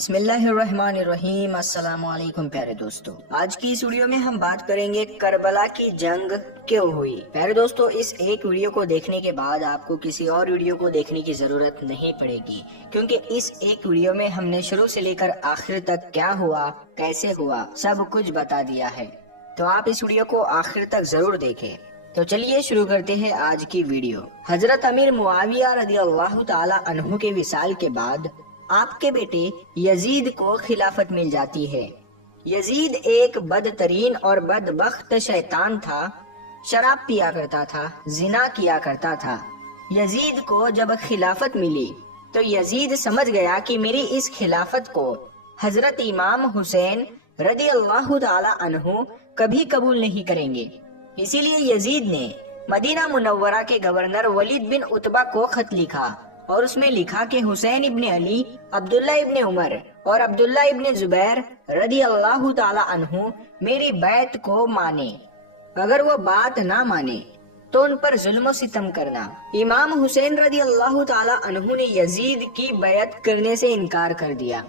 بسم اللہ الرحمن الرحیم۔ السلام علیکم پیارے دوستو، آج کی اس ویڈیو میں ہم بات کریں گے کربلا کی جنگ کیوں ہوئی۔ پیارے دوستو، اس ایک ویڈیو کو دیکھنے کے بعد آپ کو کسی اور ویڈیو کو دیکھنے کی ضرورت نہیں پڑے گی، کیونکہ اس ایک ویڈیو میں ہم نے شروع سے لے کر آخر تک کیا ہوا، کیسے ہوا، سب کچھ بتا دیا ہے۔ تو آپ اس ویڈیو کو آخر تک ضرور دیکھیں۔ تو چلیے شروع کرتے ہیں آج کی ویڈیو۔ حضرت امیر معاویہ رضی اللہ تعالی عنہ کے وصال کے بعد آپ کے بیٹے یزید کو خلافت مل جاتی ہے۔ یزید ایک بدترین اور بدبخت شیطان تھا، شراب پیا کرتا تھا، زنا کیا کرتا تھا۔ یزید کو جب خلافت ملی تو یزید سمجھ گیا کہ میری اس خلافت کو حضرت امام حسین رضی اللہ تعالی عنہ کبھی قبول نہیں کریں گے۔ اسی لیے یزید نے مدینہ منورہ کے گورنر ولید بن عتبہ کو خط لکھا اور اس میں لکھا کہ حسین ابن علی، عبداللہ ابن عمر اور عبداللہ ابن زبیر رضی اللہ تعالی عنہ میری بیعت کو مانے، اگر وہ بات نہ مانے تو ان پر ظلم و ستم کرنا۔ امام حسین رضی اللہ تعالی عنہ نے یزید کی بیعت کرنے سے انکار کر دیا،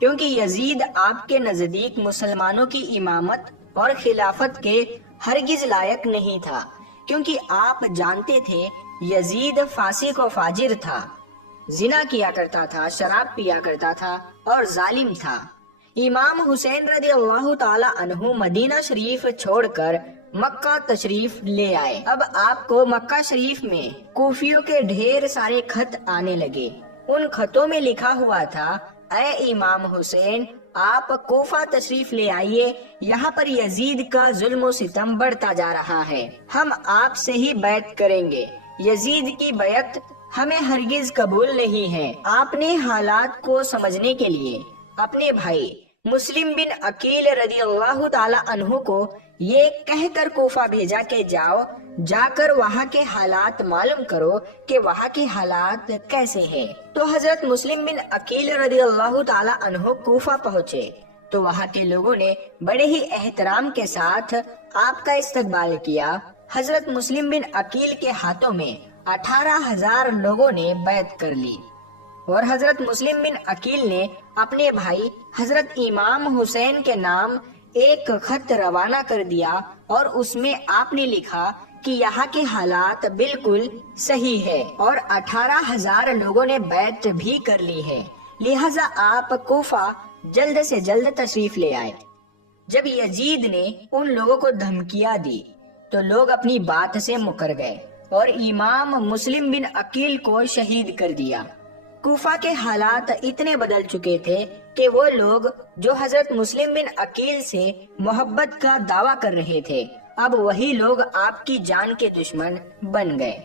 کیونکہ یزید آپ کے نزدیک مسلمانوں کی امامت اور خلافت کے ہرگز لائق نہیں تھا، کیونکہ آپ جانتے تھے یزید فاسق و فاجر تھا، زنا کیا کرتا تھا، شراب پیا کرتا تھا اور ظالم تھا۔ امام حسین رضی اللہ تعالی عنہ مدینہ شریف چھوڑ کر مکہ تشریف لے آئے۔ اب آپ کو مکہ شریف میں کوفیوں کے ڈھیر سارے خط آنے لگے۔ ان خطوں میں لکھا ہوا تھا، اے امام حسین، آپ کوفہ تشریف لے آئیے، یہاں پر یزید کا ظلم و ستم بڑھتا جا رہا ہے، ہم آپ سے ہی بیعت کریں گے، یزید کی بیعت ہمیں ہرگز قبول نہیں ہے۔ آپ نے حالات کو سمجھنے کے لیے اپنے بھائی مسلم بن عقیل رضی اللہ تعالی عنہ کو یہ کہہ کر کوفہ بھیجا کہ جا کر وہاں کے حالات معلوم کرو کہ وہاں کے حالات کیسے ہیں۔ تو حضرت مسلم بن عقیل رضی اللہ تعالی عنہ کوفہ پہنچے تو وہاں کے لوگوں نے بڑے ہی احترام کے ساتھ آپ کا استقبال کیا۔ حضرت مسلم بن عقیل کے ہاتھوں میں 18,000 لوگوں نے بیعت کر لی، اور حضرت مسلم بن عقیل نے اپنے بھائی حضرت امام حسین کے نام ایک خط روانہ کر دیا، اور اس میں آپ نے لکھا کہ یہاں کے حالات بالکل صحیح ہے اور 18,000 لوگوں نے بیعت بھی کر لی ہے، لہٰذا آپ کوفہ جلد سے جلد تشریف لے آئے۔ جب یزید نے ان لوگوں کو دھمکیاں دی تو لوگ اپنی بات سے مکر گئے اور امام مسلم بن عقیل کو شہید کر دیا۔ کوفہ کے حالات اتنے بدل چکے تھے کہ وہ لوگ جو حضرت مسلم بن عقیل سے محبت کا دعویٰ کر رہے تھے، اب وہی لوگ آپ کی جان کے دشمن بن گئے۔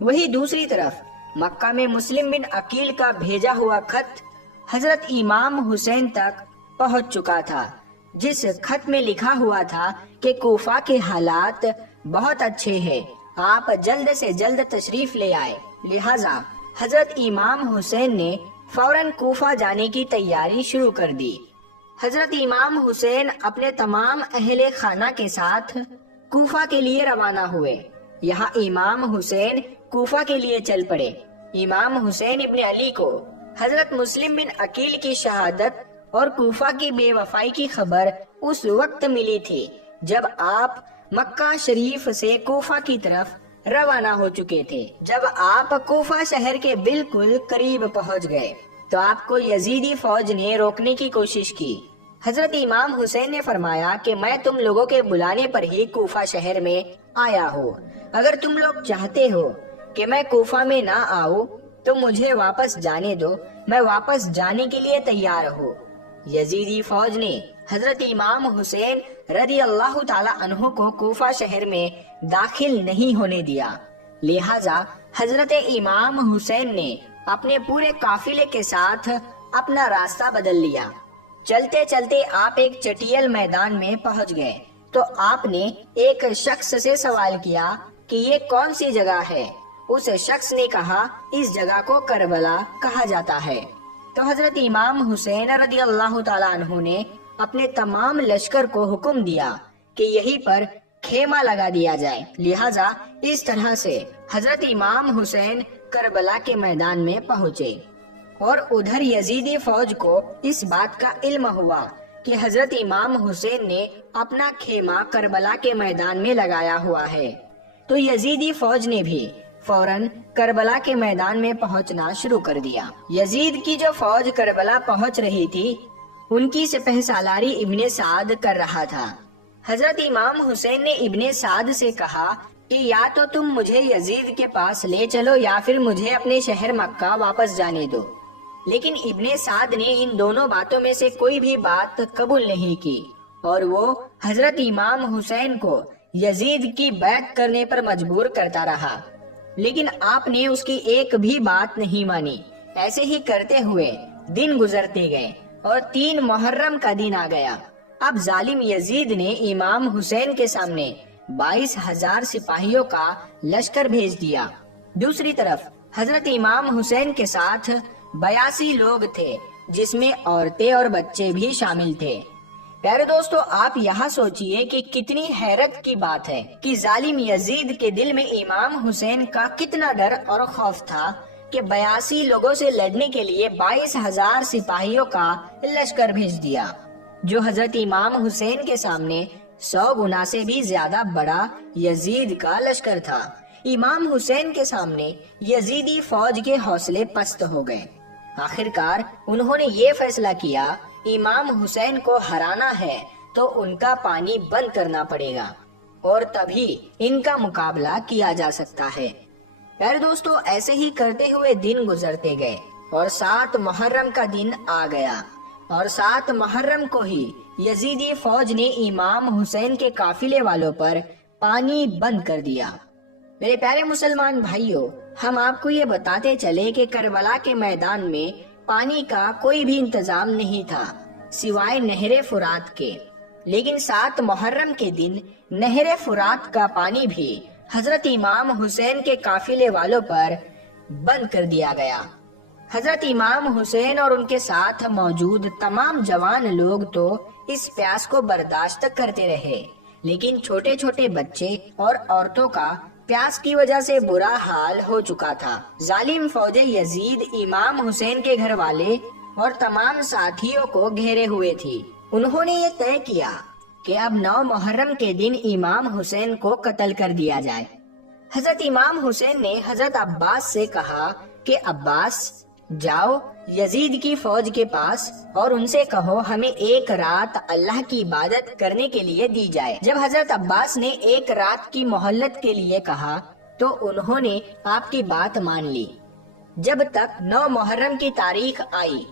وہی دوسری طرف مکہ میں مسلم بن عقیل کا بھیجا ہوا خط حضرت امام حسین تک پہنچ چکا تھا، جس خط میں لکھا ہوا تھا کہ کوفہ کے حالات بہت اچھے ہیں، آپ جلد سے جلد تشریف لے آئے۔ لہٰذا حضرت امام حسین نے فوراً کوفہ جانے کی تیاری شروع کر دی۔ حضرت امام حسین اپنے تمام اہل خانہ کے ساتھ کوفہ کے لیے روانہ ہوئے۔ یہاں امام حسین کوفہ کے لیے چل پڑے۔ امام حسین ابن علی کو حضرت مسلم بن عقیل کی شہادت اور کوفہ کی بے وفائی کی خبر اس وقت ملی تھی جب آپ مکہ شریف سے کوفہ کی طرف روانہ ہو چکے تھے۔ جب آپ کوفہ شہر کے بالکل قریب پہنچ گئے تو آپ کو یزیدی فوج نے روکنے کی کوشش کی۔ حضرت امام حسین نے فرمایا کہ میں تم لوگوں کے بلانے پر ہی کوفہ شہر میں آیا ہوں، اگر تم لوگ چاہتے ہو کہ میں کوفہ میں نہ آؤں تو مجھے واپس جانے دو، میں واپس جانے کے لیے تیار ہوں۔ یزیدی فوج نے حضرت امام حسین رضی اللہ تعالی عنہ کو کوفہ شہر میں داخل نہیں ہونے دیا، لہٰذا حضرت امام حسین نے اپنے پورے قافلے کے ساتھ اپنا راستہ بدل لیا۔ چلتے چلتے آپ ایک چٹیل میدان میں پہنچ گئے تو آپ نے ایک شخص سے سوال کیا کہ یہ کون سی جگہ ہے؟ اس شخص نے کہا، اس جگہ کو کربلا کہا جاتا ہے۔ تو حضرت امام حسین رضی اللہ تعالیٰ عنہ نے اپنے تمام لشکر کو حکم دیا کہ یہیں پر خیمہ لگا دیا جائے، لہٰذا اس طرح سے حضرت امام حسین کربلا کے میدان میں پہنچے۔ اور ادھر یزیدی فوج کو اس بات کا علم ہوا کہ حضرت امام حسین نے اپنا خیمہ کربلا کے میدان میں لگایا ہوا ہے، تو یزیدی فوج نے بھی فوراً کربلا کے میدان میں پہنچنا شروع کر دیا۔ یزید کی جو فوج کربلا پہنچ رہی تھی، ان کی سپہ سالاری ابن سعد کر رہا تھا۔ حضرت امام حسین نے ابن سعد سے کہا کہ یا تو تم مجھے یزید کے پاس لے چلو یا پھر مجھے اپنے شہر مکہ واپس جانے دو، لیکن ابن سعد نے ان دونوں باتوں میں سے کوئی بھی بات قبول نہیں کی، اور وہ حضرت امام حسین کو یزید کی بیعت کرنے پر مجبور کرتا رہا، لیکن آپ نے اس کی ایک بھی بات نہیں مانی۔ ایسے ہی کرتے ہوئے دن گزرتے گئے اور 3 محرم کا دن آ گیا۔ اب ظالم یزید نے امام حسین کے سامنے 22,000 سپاہیوں کا لشکر بھیج دیا۔ دوسری طرف حضرت امام حسین کے ساتھ 82 لوگ تھے، جس میں عورتیں اور بچے بھی شامل تھے۔ پیارے دوستو، آپ یہاں سوچئے کہ کتنی حیرت کی بات ہے کہ ظالم یزید کے دل میں امام حسین کا کتنا ڈر اور خوف تھا کہ 82 لوگوں سے لڑنے کے لیے 22,000 سپاہیوں کا لشکر بھیج دیا، جو حضرت امام حسین کے سامنے 100 گنا سے بھی زیادہ بڑا یزید کا لشکر تھا۔ امام حسین کے سامنے یزیدی فوج کے حوصلے پست ہو گئے۔ آخرکار انہوں نے یہ فیصلہ کیا، امام حسین کو ہرانا ہے تو ان کا پانی بند کرنا پڑے گا، اور تبھی ان کا مقابلہ کیا جا سکتا ہے۔ پیارے دوستو، ایسے ہی کرتے ہوئے دن گزرتے گئے اور 7 محرم کا دن آ گیا، اور 7 محرم کو ہی یزیدی فوج نے امام حسین کے قافلے والوں پر پانی بند کر دیا۔ میرے پیارے مسلمان بھائیوں، ہم آپ کو یہ بتاتے چلے کہ کربلا کے میدان میں پانی کا کوئی بھی انتظام نہیں تھا سوائے نہر فرات کے، لیکن 7 محرم کے دن نہر فرات کا پانی بھی حضرت امام حسین کے قافلے والوں پر بند کر دیا گیا۔ حضرت امام حسین اور ان کے ساتھ موجود تمام جوان لوگ تو اس پیاس کو برداشت کرتے رہے، لیکن چھوٹے چھوٹے بچے اور عورتوں کا پیاس کی وجہ سے برا حال ہو چکا تھا۔ ظالم فوج یزید امام حسین کے گھر والے اور تمام ساتھیوں کو گھیرے ہوئے تھی۔ انہوں نے یہ طے کیا کہ اب 9 محرم کے دن امام حسین کو قتل کر دیا جائے۔ حضرت امام حسین نے حضرت عباس سے کہا کہ عباس، جاؤ یزید کی فوج کے پاس اور ان سے کہو ہمیں 1 رات اللہ کی عبادت کرنے کے لیے دی جائے۔ جب حضرت عباس نے 1 رات کی مہلت کے لیے کہا تو انہوں نے آپ کی بات مان لی۔ جب تک 9 محرم کی تاریخ آئی،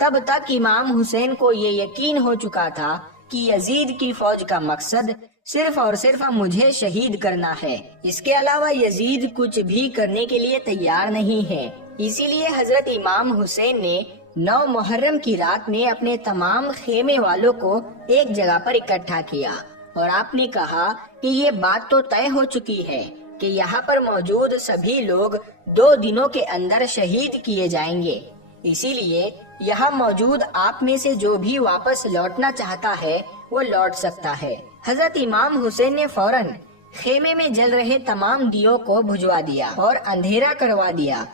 تب تک امام حسین کو یہ یقین ہو چکا تھا کہ یزید کی فوج کا مقصد صرف اور صرف مجھے شہید کرنا ہے، اس کے علاوہ یزید کچھ بھی کرنے کے لیے تیار نہیں ہے۔ اسی لیے حضرت امام حسین نے 9 محرم کی رات میں اپنے تمام خیمے والوں کو ایک جگہ پر اکٹھا کیا، اور آپ نے کہا کہ یہ بات تو طے ہو چکی ہے کہ یہاں پر موجود سبھی لوگ 2 دنوں کے اندر شہید کیے جائیں گے، اسی لیے یہاں موجود آپ میں سے جو بھی واپس لوٹنا چاہتا ہے وہ لوٹ سکتا ہے۔ حضرت امام حسین نے فوراً خیمے میں جل رہے تمام دیوں کو بجھوا دیا اور اندھیرا کروا دیا،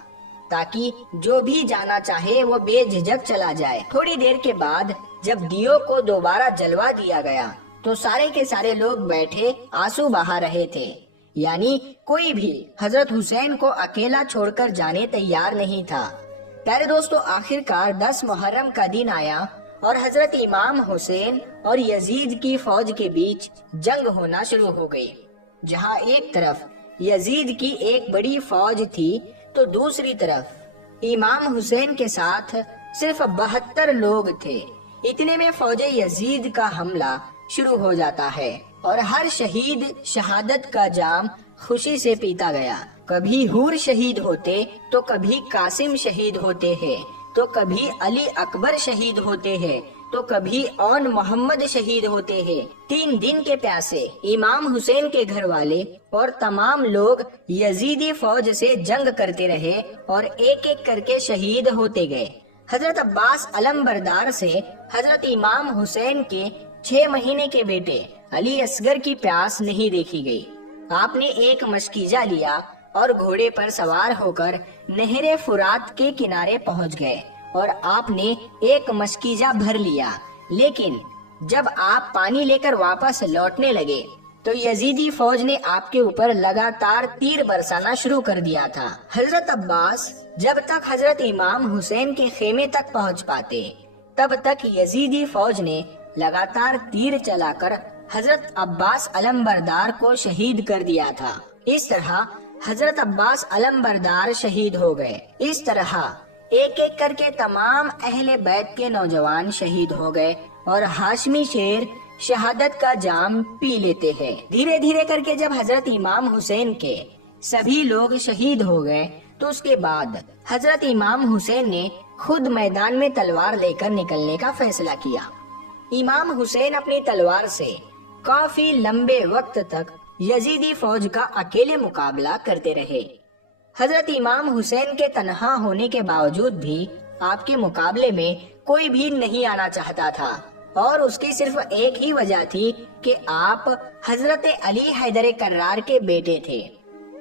تاکہ جو بھی جانا چاہے وہ بے جھجک چلا جائے۔ تھوڑی دیر کے بعد جب دیوں کو دوبارہ جلوا دیا گیا تو سارے کے سارے لوگ بیٹھے آنسو بہا رہے تھے، یعنی کوئی بھی حضرت حسین کو اکیلا چھوڑ کر جانے تیار نہیں تھا۔ پیارے دوستو، آخرکار 10 محرم کا دن آیا اور حضرت امام حسین اور یزید کی فوج کے بیچ جنگ ہونا شروع ہو گئی، جہاں ایک طرف یزید کی ایک بڑی فوج تھی تو دوسری طرف امام حسین کے ساتھ صرف 72 لوگ تھے۔ اتنے میں فوج یزید کا حملہ شروع ہو جاتا ہے اور ہر شہید شہادت کا جام خوشی سے پیتا گیا۔ کبھی حور شہید ہوتے تو کبھی قاسم شہید ہوتے ہیں، تو کبھی علی اکبر شہید ہوتے ہیں، تو کبھی اون محمد شہید ہوتے ہیں۔ 3 دن کے پیاسے امام حسین کے گھر والے اور تمام لوگ یزیدی فوج سے جنگ کرتے رہے اور ایک ایک کر کے شہید ہوتے گئے۔ حضرت عباس علم بردار سے حضرت امام حسین کے 6 مہینے کے بیٹے علی اصغر کی پیاس نہیں دیکھی گئی۔ آپ نے ایک مشکیزہ لیا اور گھوڑے پر سوار ہو کر نہر فرات کے کنارے پہنچ گئے اور آپ نے ایک مشکیزہ بھر لیا، لیکن جب آپ پانی لے کر واپس لوٹنے لگے تو یزیدی فوج نے آپ کے اوپر لگاتار تیر برسانا شروع کر دیا تھا۔ حضرت عباس جب تک حضرت امام حسین کے خیمے تک پہنچ پاتے تب تک یزیدی فوج نے لگاتار تیر چلا کر حضرت عباس علمبردار کو شہید کر دیا تھا۔ اس طرح حضرت عباس علمبردار شہید ہو گئے۔ اس طرح ایک ایک کر کے تمام اہل بیت کے نوجوان شہید ہو گئے اور ہاشمی شیر شہادت کا جام پی لیتے ہیں۔ دھیرے دھیرے کر کے جب حضرت امام حسین کے سبھی لوگ شہید ہو گئے تو اس کے بعد حضرت امام حسین نے خود میدان میں تلوار لے کر نکلنے کا فیصلہ کیا۔ امام حسین اپنی تلوار سے کافی لمبے وقت تک یزیدی فوج کا اکیلے مقابلہ کرتے رہے۔ حضرت امام حسین کے تنہا ہونے کے باوجود بھی آپ کے مقابلے میں کوئی بھی نہیں آنا چاہتا تھا، اور اس کی صرف ایک ہی وجہ تھی کہ آپ حضرت علی حیدر کرار کے بیٹے تھے۔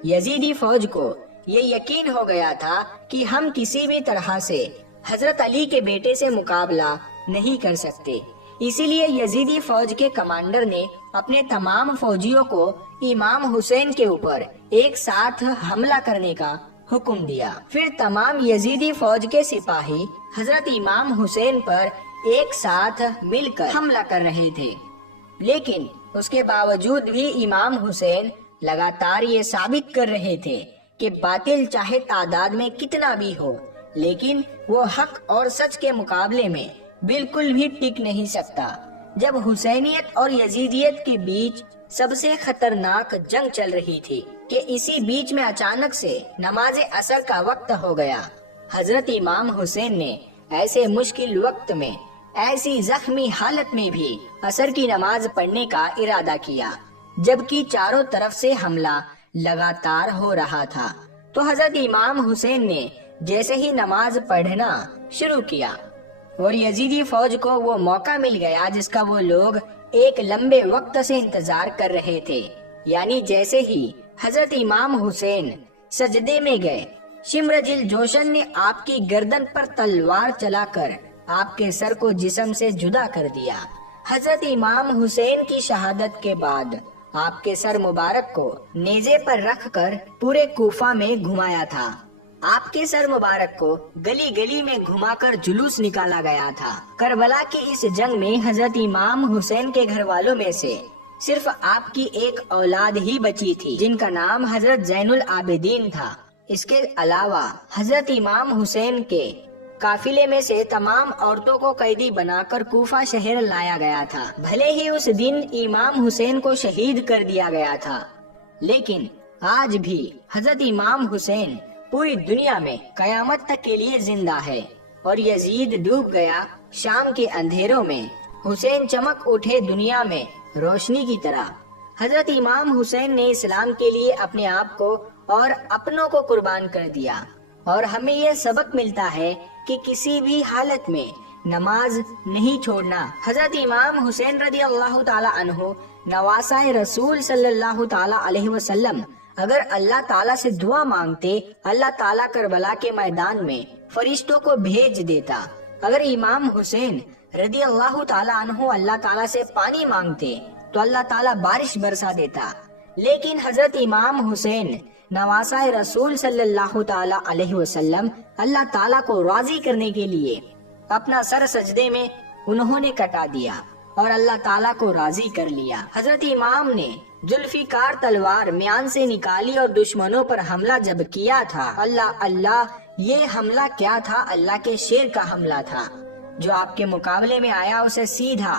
یزیدی فوج کو یہ یقین ہو گیا تھا کہ ہم کسی بھی طرح سے حضرت علی کے بیٹے سے مقابلہ نہیں کر سکتے، اسی لیے یزیدی فوج کے کمانڈر نے اپنے تمام فوجیوں کو امام حسین کے اوپر ایک ساتھ حملہ کرنے کا حکم دیا۔ پھر تمام یزیدی فوج کے سپاہی حضرت امام حسین پر ایک ساتھ مل کر حملہ کر رہے تھے، لیکن اس کے باوجود بھی امام حسین لگاتار یہ ثابت کر رہے تھے کہ باطل چاہے تعداد میں کتنا بھی ہو، لیکن وہ حق اور سچ کے مقابلے میں بالکل بھی ٹک نہیں سکتا۔ جب حسینیت اور یزیدیت کے بیچ سب سے خطرناک جنگ چل رہی تھی کہ اسی بیچ میں اچانک سے نماز عصر کا وقت ہو گیا۔ حضرت امام حسین نے ایسے مشکل وقت میں، ایسی زخمی حالت میں بھی عصر کی نماز پڑھنے کا ارادہ کیا، جبکہ چاروں طرف سے حملہ لگاتار ہو رہا تھا۔ تو حضرت امام حسین نے جیسے ہی نماز پڑھنا شروع کیا اور یزیدی فوج کو وہ موقع مل گیا جس کا وہ لوگ ایک لمبے وقت سے انتظار کر رہے تھے، یعنی جیسے ہی حضرت امام حسین سجدے میں گئے، شمرجل جوشن نے آپ کی گردن پر تلوار چلا کر آپ کے سر کو جسم سے جدا کر دیا۔ حضرت امام حسین کی شہادت کے بعد آپ کے سر مبارک کو نیزے پر رکھ کر پورے کوفہ میں گھمایا تھا۔ آپ کے سر مبارک کو گلی گلی میں گھما کر جلوس نکالا گیا تھا۔ کربلا کی اس جنگ میں حضرت امام حسین کے گھر والوں میں سے صرف آپ کی ایک اولاد ہی بچی تھی، جن کا نام حضرت زین العابدین تھا۔ اس کے علاوہ حضرت امام حسین کے قافلے میں سے تمام عورتوں کو قیدی بنا کر کوفہ شہر لایا گیا تھا۔ بھلے ہی اس دن امام حسین کو شہید کر دیا گیا تھا، لیکن آج بھی حضرت امام حسین پوری دنیا میں قیامت تک کے لیے زندہ ہے، اور یزید ڈوب گیا شام کے اندھیروں میں، حسین چمک اٹھے دنیا میں روشنی کی طرح۔ حضرت امام حسین نے اسلام کے لیے اپنے آپ کو اور اپنوں کو قربان کر دیا، اور ہمیں یہ سبق ملتا ہے کہ کسی بھی حالت میں نماز نہیں چھوڑنا۔ حضرت امام حسین رضی اللہ تعالی عنہ نواسہ رسول صلی اللہ تعالی علیہ وسلم، اگر اللہ تعالیٰ سے دعا مانگتے، اللہ تعالیٰ کربلا کے میدان میں فرشتوں کو بھیج دیتا۔ اگر امام حسین رضی اللہ تعالیٰ عنہ اللہ تعالیٰ سے پانی مانگتے تو اللہ تعالیٰ بارش برسا دیتا، لیکن حضرت امام حسین نواسہ رسول صلی اللہ تعالیٰ علیہ وسلم اللہ تعالیٰ کو راضی کرنے کے لیے اپنا سر سجدے میں انہوں نے کٹا دیا اور اللہ تعالیٰ کو راضی کر لیا۔ حضرت امام نے ذوالفی کار تلوار میان سے نکالی اور دشمنوں پر حملہ جب کیا تھا، اللہ یہ حملہ کیا تھا؟ اللہ کے شیر کا حملہ تھا، جو آپ کے مقابلے میں آیا اسے سیدھا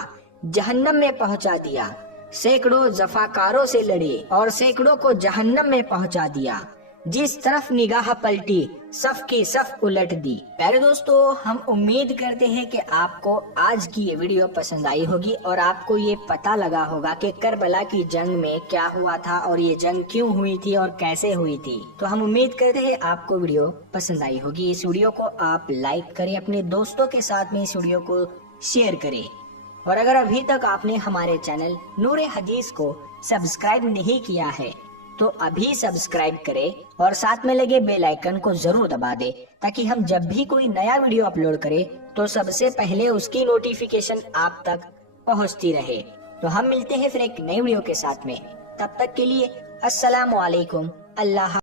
جہنم میں پہنچا دیا۔ سینکڑوں زفاکاروں سے لڑے اور سینکڑوں کو جہنم میں پہنچا دیا۔ جس طرف نگاہ پلٹی صف کی صف الٹ دی۔ پیارے دوستو، ہم امید کرتے ہیں کہ آپ کو آج کی یہ ویڈیو پسند آئی ہوگی اور آپ کو یہ پتہ لگا ہوگا کہ کربلا کی جنگ میں کیا ہوا تھا اور یہ جنگ کیوں ہوئی تھی اور کیسے ہوئی تھی۔ تو ہم امید کرتے ہیں آپ کو ویڈیو پسند آئی ہوگی۔ اس ویڈیو کو آپ لائک کریں، اپنے دوستوں کے ساتھ میں اس ویڈیو کو شیئر کریں، اور اگر ابھی تک آپ نے ہمارے چینل نور حدیث کو سبسکرائب نہیں کیا ہے تو ابھی سبسکرائب کرے اور ساتھ میں لگے بیل آئیکن کو ضرور دبا دے تاکہ ہم جب بھی کوئی نیا ویڈیو اپلوڈ کرے تو سب سے پہلے اس کی نوٹیفیکیشن آپ تک پہنچتی رہے۔ تو ہم ملتے ہیں پھر ایک نئی ویڈیو کے ساتھ میں، تب تک کے لیے السلام علیکم، اللہ